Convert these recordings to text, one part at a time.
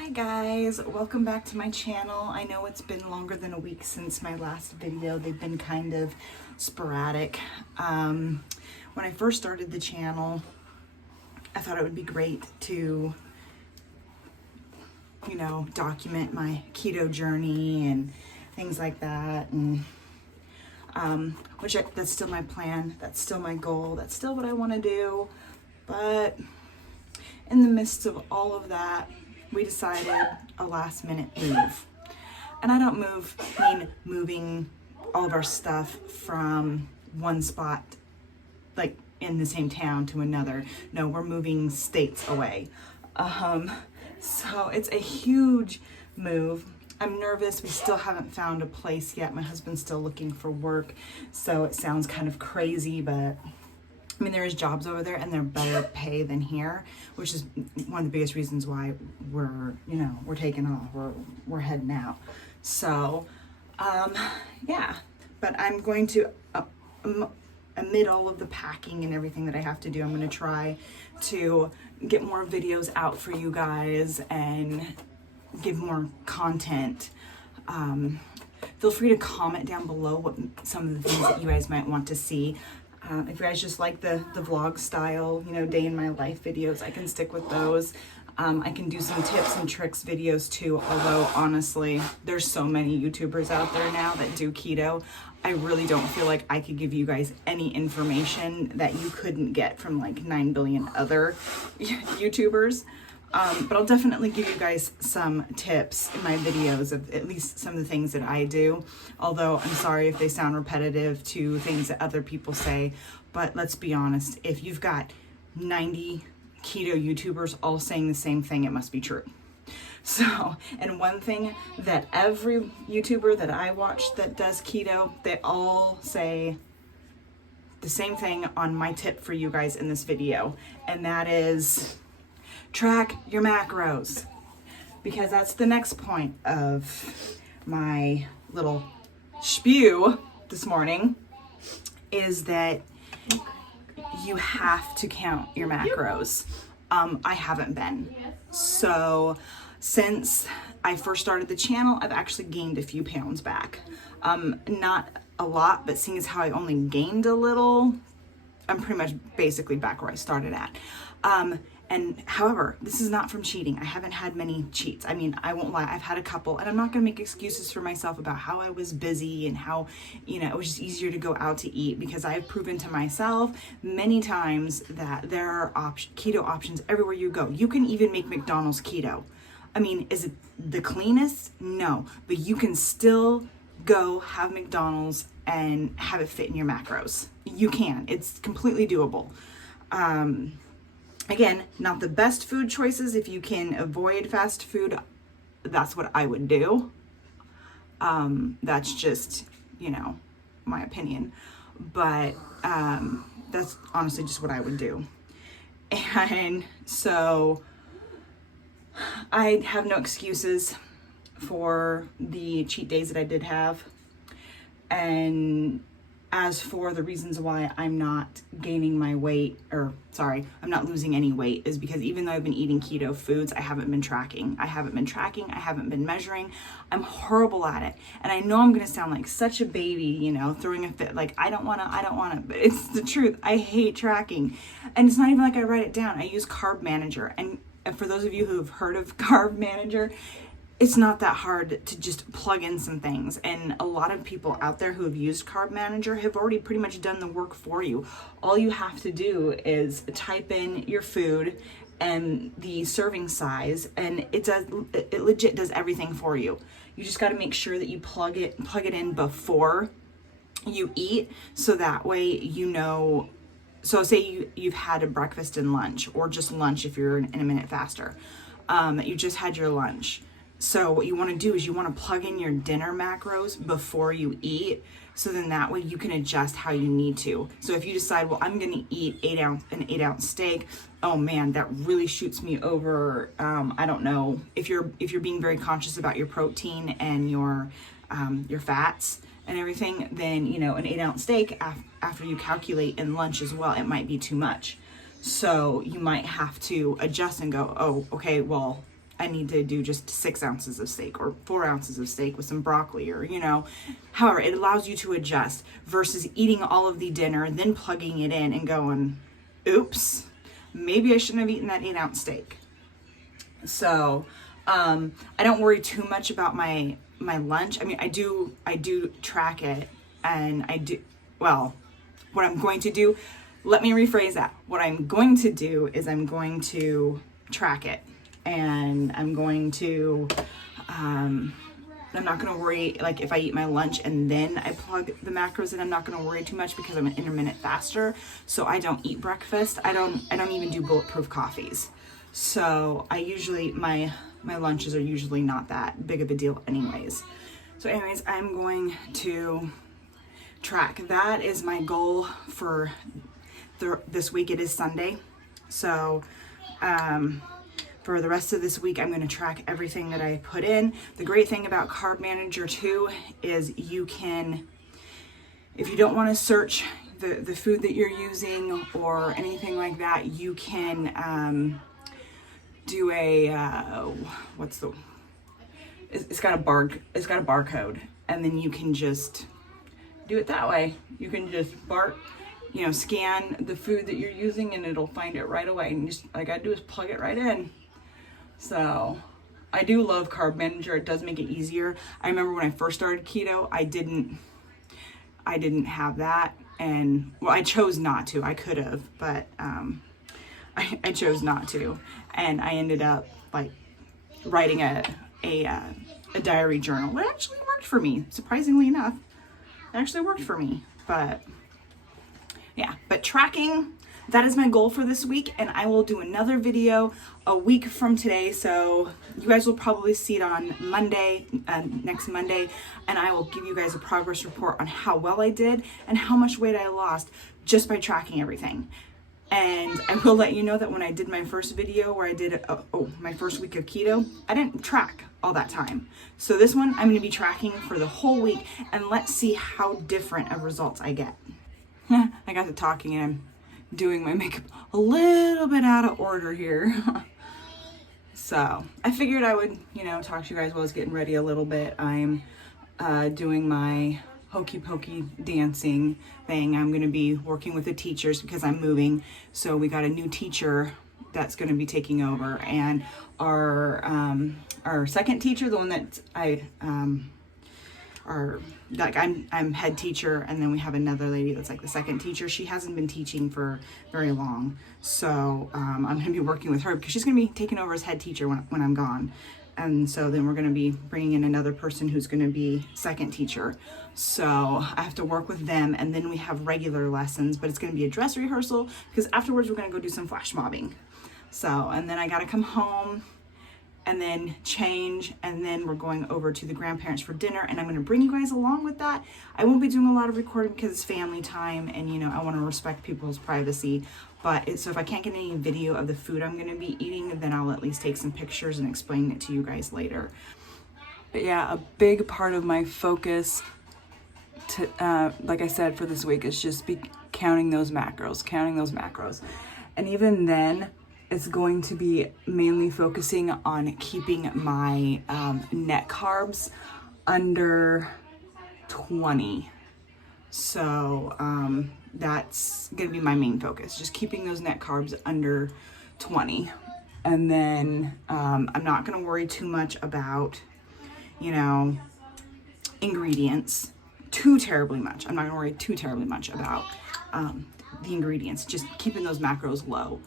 Hi guys, welcome back to my channel. I know it's been longer than a week since my last video. They've been kind of sporadic. When I first started the channel, I thought it would be great to, document my keto journey and things like that. And that's still my plan. That's still my goal. That's still what I want to do. But in the midst of all of that, we decided a last minute move. And I don't mean moving all of our stuff from one spot, like in the same town, to another. No, we're moving states away. So it's a huge move. I'm nervous. We still haven't found a place yet. My husband's still looking for work. So it sounds kind of crazy, but I mean, there is jobs over there and they're better pay than here, which is one of the biggest reasons why we're taking off. We're heading out. So, yeah, but I'm going to, amid all of the packing and everything that I have to do, I'm going to try to get more videos out for you guys and give more content. Feel free to comment down below what some of the things that you guys might want to see. If you guys just like the vlog style, day in my life videos, I can stick with those. I can do some tips and tricks videos too, although honestly, there's so many YouTubers out there now that do keto. I really don't feel like I could give you guys any information that you couldn't get from like 9 billion other YouTubers. But I'll definitely give you guys some tips in my videos of at least some of the things that I do. Although I'm sorry if they sound repetitive to things that other people say, but let's be honest, if you've got 90 keto YouTubers all saying the same thing, it must be true. So, and one thing that every YouTuber that I watch that does keto, they all say the same thing on my tip for you guys in this video, and that is track your macros, because that's the next point of my little spew this morning, is that you have to count your macros. I haven't been. So since I first started the channel, I've actually gained a few pounds back. Not a lot, but seeing as how I only gained a little, I'm pretty much basically back where I started at. And however, this is not from cheating. I haven't had many cheats. I mean, I won't lie, I've had a couple, and I'm not gonna make excuses for myself about how I was busy and how, it was just easier to go out to eat, because I've proven to myself many times that there are keto options everywhere you go. You can even make McDonald's keto. I mean, is it the cleanest? No, but you can still go have McDonald's and have it fit in your macros. You can, it's completely doable. Again, not the best food choices. If you can avoid fast food, that's what I would do. That's just, my opinion. But that's honestly just what I would do. And so I have no excuses for the cheat days that I did have. And as for the reasons why I'm not gaining my weight, I'm not losing any weight, is because even though I've been eating keto foods, I haven't been tracking. I haven't been measuring. I'm horrible at it. And I know I'm going to sound like such a baby, throwing a fit, like I don't want to, but it's the truth. I hate tracking. And it's not even like I write it down. I use Carb Manager. And for those of you who have heard of Carb Manager, it's not that hard to just plug in some things. And a lot of people out there who have used Carb Manager have already pretty much done the work for you. All you have to do is type in your food and the serving size, and it legit does everything for you. You just got to make sure that you plug it in before you eat, so that way so say you've had a breakfast and lunch, or just lunch if you're in a minute faster. You just had your lunch. So what you want to do is you want to plug in your dinner macros before you eat, so then that way you can adjust how you need to. So if you decide, well, I'm going to eat an 8-ounce steak, oh man, that really shoots me over. I don't know, if you're being very conscious about your protein and your fats and everything, then an 8-ounce steak after you calculate in lunch as well, it might be too much. So you might have to adjust and go, oh, okay, well, I need to do just 6 ounces of steak or 4 ounces of steak with some broccoli, or, however, it allows you to adjust versus eating all of the dinner, then plugging it in and going, oops, maybe I shouldn't have eaten that 8-ounce steak. So, I don't worry too much about my lunch. I mean, I do track it, and what I'm going to do, let me rephrase that. What I'm going to do is I'm going to track it, and I'm going to, I'm not going to worry, like if I eat my lunch and then I plug the macros in, I'm not going to worry too much because I'm an intermittent faster. So I don't eat breakfast. I don't even do bulletproof coffees. So I usually, my lunches are usually not that big of a deal anyways. So anyways, I'm going to track. That is my goal for this week. It is Sunday. So, for the rest of this week, I'm going to track everything that I put in. The great thing about Carb Manager too is you can, if you don't want to search the food that you're using or anything like that, you can do a it's got a barcode, and then you can just do it that way. You can just scan the food that you're using and it'll find it right away, and just all I gotta do is plug it right in. So I do love Carb Manager. It does make it easier. I remember when I first started keto, I didn't have that, and I chose not to. I could have, but I chose not to, and I ended up like writing a diary journal. It actually worked for me, surprisingly enough. It actually worked for me, but yeah, but tracking, that is my goal for this week, and I will do another video a week from today. So you guys will probably see it on Monday, next Monday, and I will give you guys a progress report on how well I did and how much weight I lost just by tracking everything. And I will let you know that when I did my first video where I did my first week of keto, I didn't track all that time. So this one, I'm going to be tracking for the whole week, and let's see how different of results I get. I got to talking and I'm doing my makeup a little bit out of order here. So I figured I would, talk to you guys while I was getting ready a little bit. I'm doing my hokey pokey dancing thing. I'm going to be working with the teachers because I'm moving. So we got a new teacher that's going to be taking over, and our second teacher, the one that I'm head teacher, and then we have another lady that's like the second teacher. She hasn't been teaching for very long, so I'm going to be working with her because she's going to be taking over as head teacher when I'm gone. And so then we're going to be bringing in another person who's going to be second teacher. So I have to work with them, and then we have regular lessons, but it's going to be a dress rehearsal because afterwards we're going to go do some flash mobbing. So, and then I got to come home and then change, and then we're going over to the grandparents for dinner, and I'm going to bring you guys along with that. I won't be doing a lot of recording because it's family time, and I want to respect people's privacy. But so if I can't get any video of the food I'm going to be eating, then I'll at least take some pictures and explain it to you guys later. But yeah, a big part of my focus like I said, for this week is just counting those macros. And even then, it's going to be mainly focusing on keeping my net carbs under 20. So that's going to be my main focus, just keeping those net carbs under 20. And then I'm not going to worry too much about, ingredients too terribly much. I'm not going to worry too terribly much about the ingredients, just keeping those macros low.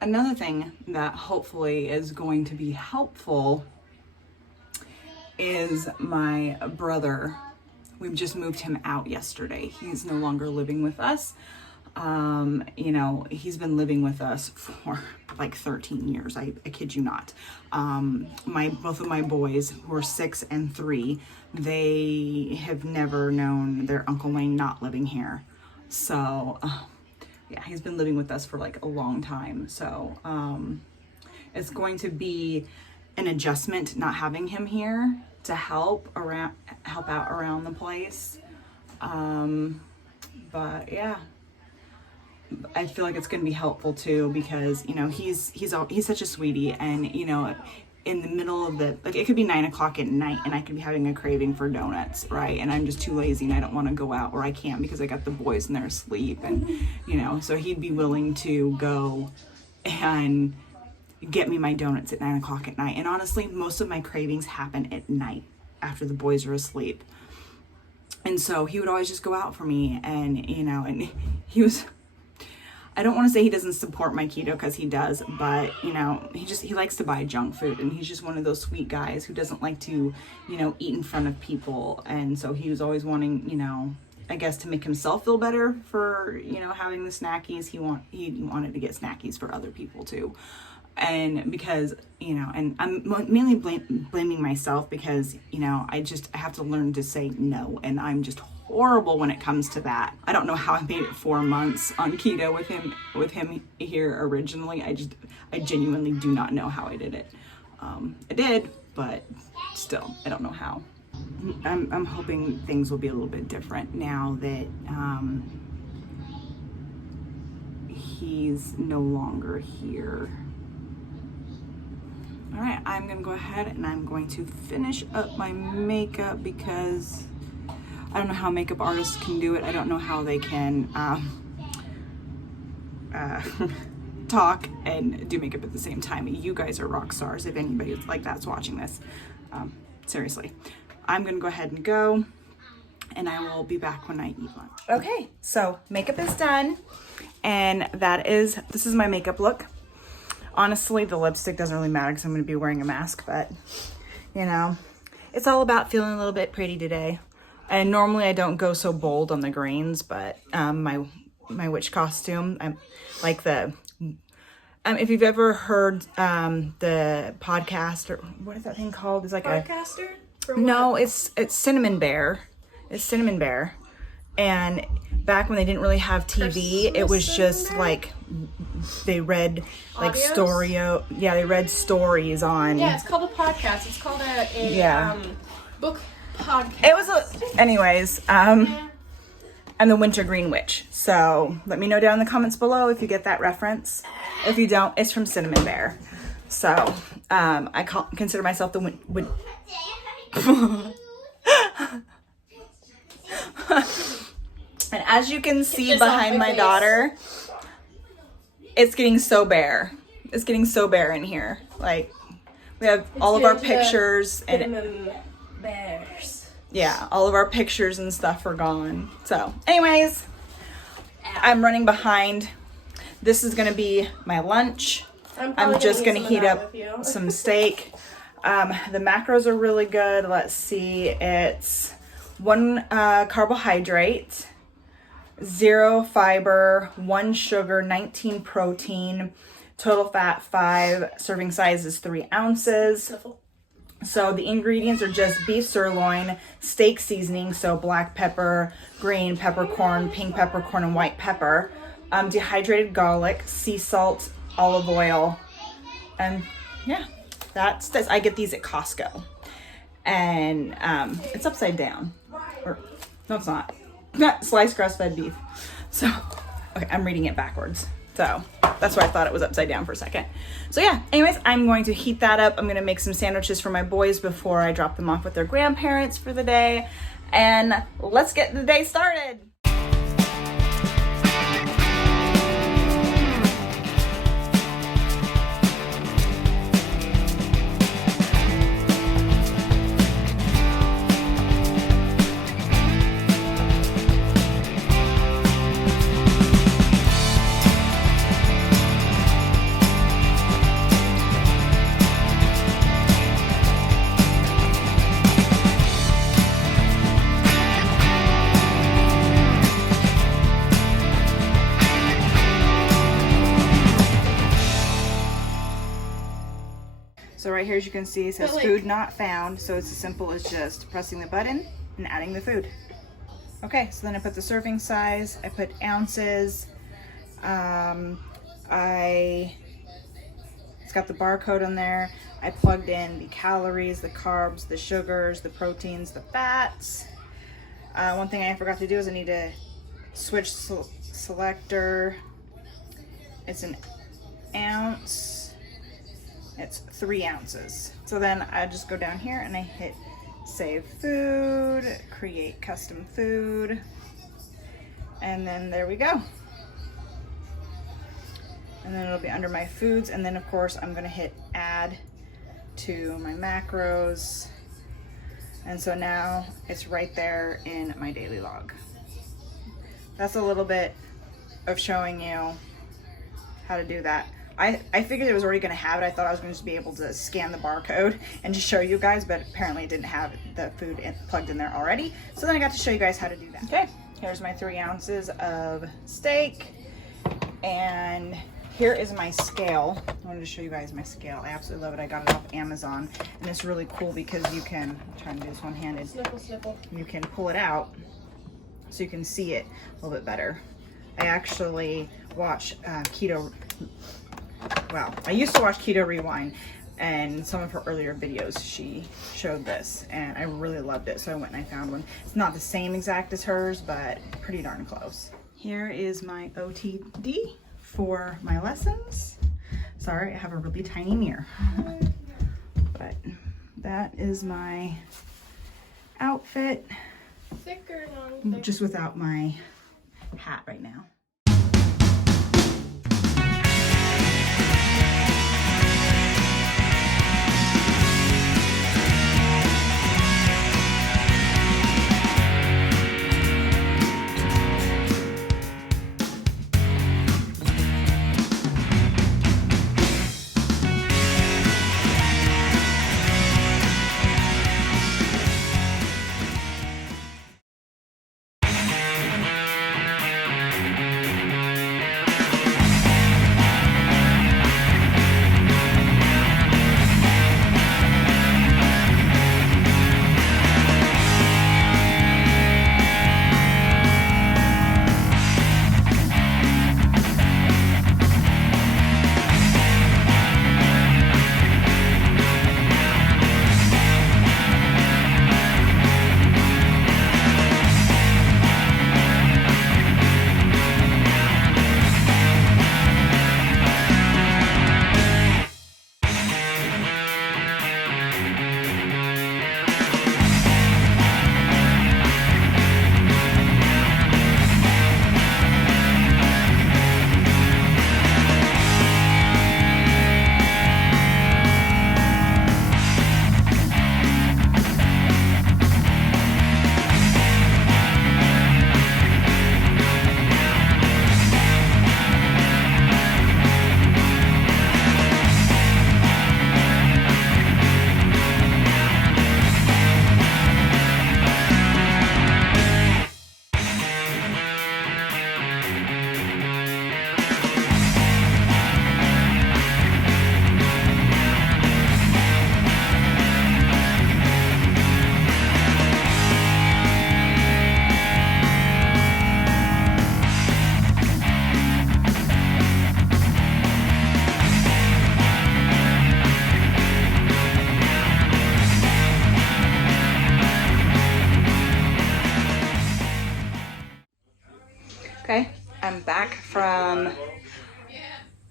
Another thing that hopefully is going to be helpful is my brother. We've just moved him out yesterday. He's no longer living with us. He's been living with us for like 13 years. I kid you not. Both of my boys, who are 6 and 3, they have never known their Uncle Wayne not living here. So, yeah, he's been living with us for like a long time. So, it's going to be an adjustment not having him here to help out around the place. But yeah, I feel like it's going to be helpful too, because he's such a sweetie, and in the middle of the, like, it could be 9 o'clock at night and I could be having a craving for donuts, right? And I'm just too lazy and I don't want to go out, or I can't because I got the boys and they're asleep, and you know, so he'd be willing to go and get me my donuts at 9 o'clock at night. And honestly, most of my cravings happen at night after the boys are asleep. And so he would always just go out for me, and you know, and he was, I don't want to say he doesn't support my keto, because he does, but you know, he likes to buy junk food, and he's just one of those sweet guys who doesn't like to, you know, eat in front of people. And so he was always wanting, you know, I guess to make himself feel better for, you know, having the snackies. He wanted to get snackies for other people too. And because, you know, and I'm mainly blaming myself, because, you know, I have to learn to say no, and I'm just horrible when it comes to that. I don't know how I made it 4 months on keto with him here originally. I genuinely do not know how I did it. I did, but still, I don't know how. I'm hoping things will be a little bit different now that he's no longer here. All right, I'm gonna go ahead and I'm going to finish up my makeup, because I don't know how makeup artists can do it. I don't know how they can talk and do makeup at the same time. You guys are rock stars, if anybody like that's watching this. Seriously. I'm gonna go ahead and go, and I will be back when I eat lunch. Okay, so makeup is done, and this is my makeup look. Honestly, the lipstick doesn't really matter because I'm going to be wearing a mask, but, you know, it's all about feeling a little bit pretty today. And normally I don't go so bold on the greens, but my witch costume, I'm like if you've ever heard the podcast, or what is that thing called? It's like Podcaster? No, it's Cinnamon Bear. It's Cinnamon Bear. And back when they didn't really have TV, it was just like they read like they read stories on. Yeah, it's called a podcast. It's called a book podcast. It was anyways, and the Wintergreen Witch. So let me know down in the comments below if you get that reference. If you don't, it's from Cinnamon Bear. So I consider myself the And as you can see behind my daughter, it's getting so bare. It's getting so bare in here. Like, we have all of our pictures and bears. Yeah, all of our pictures and stuff are gone. So, anyways, I'm running behind. This is gonna be my lunch. I'm just gonna heat up some steak. The macros are really good. Let's see, it's 1 carbohydrate, 0 fiber, 1 sugar, 19 protein, total fat 5, serving size is 3 ounces. So the ingredients are just beef sirloin, steak seasoning, so black pepper, green peppercorn, pink peppercorn, and white pepper, dehydrated garlic, sea salt, olive oil, and yeah, that's this. I get these at Costco, and it's upside down. Or no, it's not. Sliced grass-fed beef. So, okay, I'm reading it backwards. So that's why I thought it was upside down for a second. So yeah, anyways, I'm going to heat that up. I'm going to make some sandwiches for my boys before I drop them off with their grandparents for the day. And let's get the day started. So right here, as you can see, it says food not found. So it's as simple as just pressing the button and adding the food. Okay, so then I put the serving size, I put ounces, it's got the barcode on there. I plugged in the calories, the carbs, the sugars, the proteins, the fats. One thing I forgot to do is I need to switch selector. It's an ounce. It's 3 ounces. So then I just go down here and I hit save food, create custom food, and then there we go. And then it'll be under my foods, and then of course I'm gonna hit add to my macros. And so now it's right there in my daily log. That's a little bit of showing you how to do that. I figured it was already gonna have it. I thought I was going to be able to scan the barcode and just show you guys, but apparently it didn't have the food plugged in there already. So then I got to show you guys how to do that. Okay, here's my 3 ounces of steak. And here is my scale. I wanted to show you guys my scale. I absolutely love it. I got it off Amazon. And it's really cool because you can, I'm trying to do this one-handed. Sniffle, sniffle. You can pull it out so you can see it a little bit better. I actually watch Keto. Well, I used to watch Keto Rewind, and some of her earlier videos she showed this, and I really loved it, so I went and I found one. It's not the same exact as hers, but pretty darn close. Here is my OTD for my lessons. Sorry, I have a really tiny mirror. But that is my outfit, Thicker, non-thick. just without my hat right now. Okay, I'm back from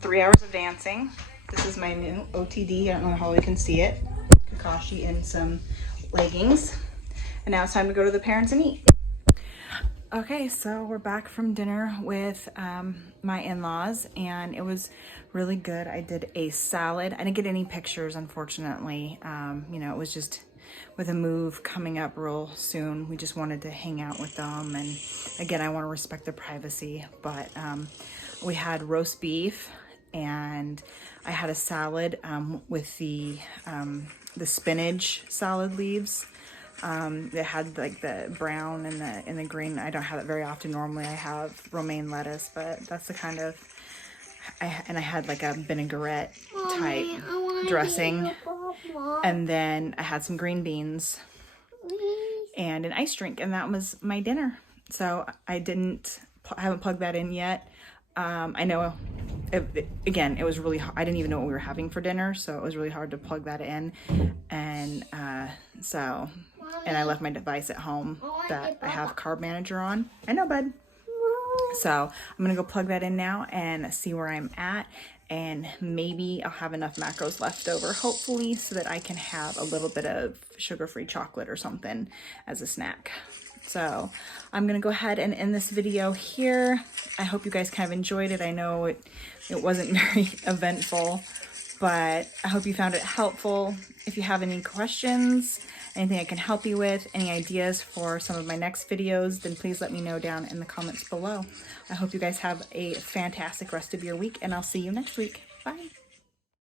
3 hours of dancing. This is my new OTD. I don't know how you can see it. Kakashi in some leggings. And now it's time to go to the parents and eat. Okay, so we're back from dinner with my in-laws, and it was really good. I did a salad. I didn't get any pictures, unfortunately. You know, it was just with a move coming up real soon. We just wanted to hang out with them, and again, I want to respect their privacy. But we had roast beef, and I had a salad with the spinach salad leaves. It had like the brown and the green. I don't have it very often. Normally I have romaine lettuce, but that's the kind of, I had like a vinaigrette type dressing. And then I had some green beans and an ice drink, and that was my dinner. So I haven't plugged that in yet. I know, again, it was really hard. I didn't even know what we were having for dinner, so it was really hard to plug that in. And and I left my device at home that I have Carb Manager on. I know, bud. So I'm gonna go plug that in now and see where I'm at. and maybe I'll have enough macros left over, hopefully, so that I can have a little bit of sugar-free chocolate or something as a snack. So I'm gonna go ahead and end this video here. I hope you guys kind of enjoyed it. I know it wasn't very eventful, but I hope you found it helpful. If you have any questions, anything I can help you with, any ideas for some of my next videos, then please let me know down in the comments below. I hope you guys have a fantastic rest of your week, and I'll see you next week. Bye.